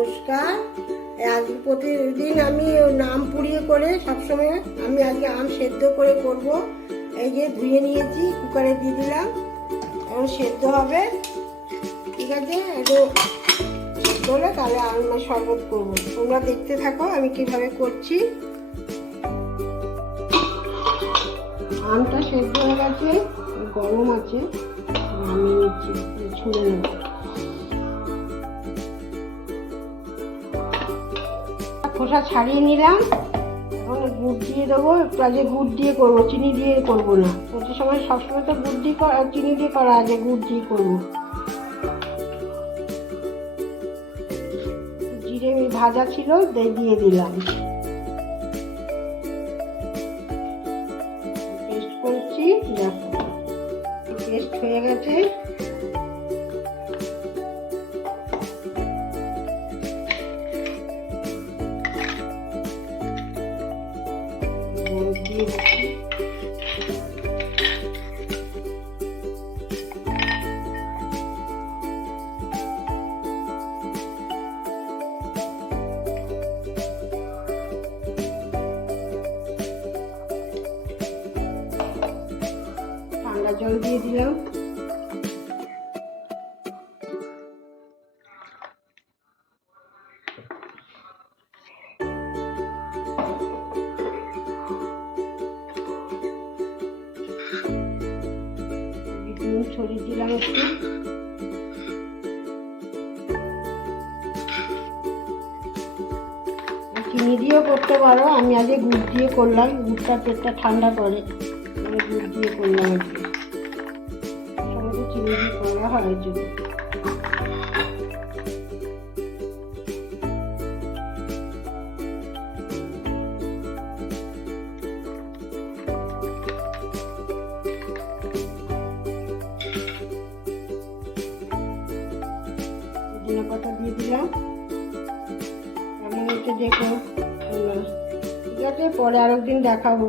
নমস্কার। আজ প্রতিদিন আমি নাম পুড়িয়ে করে সবসময় আমি আজকে আম সেদ্ধ করে করব। এই যে ধুয়ে নিয়েছি, কুকারে দিয়ে দিলাম। এখন সেদ্ধ হবে। ঠিক আছে? একটু সেদ্ধ হলে তাহলে আমের শরবত করব। তোমরা দেখতে থাকো আমি কীভাবে করছি। আমটা সেদ্ধ হয়ে গেছে, গরম আছে। আমি ছুঁড়ে নেব। খোসা ছাড়িয়ে নিলাম। এখন গুড় দিয়ে দেবো, একটু আগে গুড় দিয়ে করব, চিনি দিয়ে করব না। প্রতি সময় সবসময় তো গুড় দিয়ে চিনি দিয়ে করা আজকে গুড় দিয়ে করব। জিরে ভাজা ছিল দিয়ে দিলাম। পেস্ট করছি, দেখো। পেস্ট হয়ে গেছে। ঠান্ডা জল দিয়ে দিলাম ছড়িয়ে দিলাম একটু চিনি দিয়েও করতে পারো, আমি আগে গুড় দিয়ে করলাম, গুড়টা পেটটা ঠান্ডা করে। আমি গুড় দিয়ে করলাম সবাই তো চিনি দিয়ে করা হয় জন্য পুদিনা পাতা দিয়ে দিলাম। এমন হচ্ছে দেখো? আছে পরে আরেকদিন দেখাবো।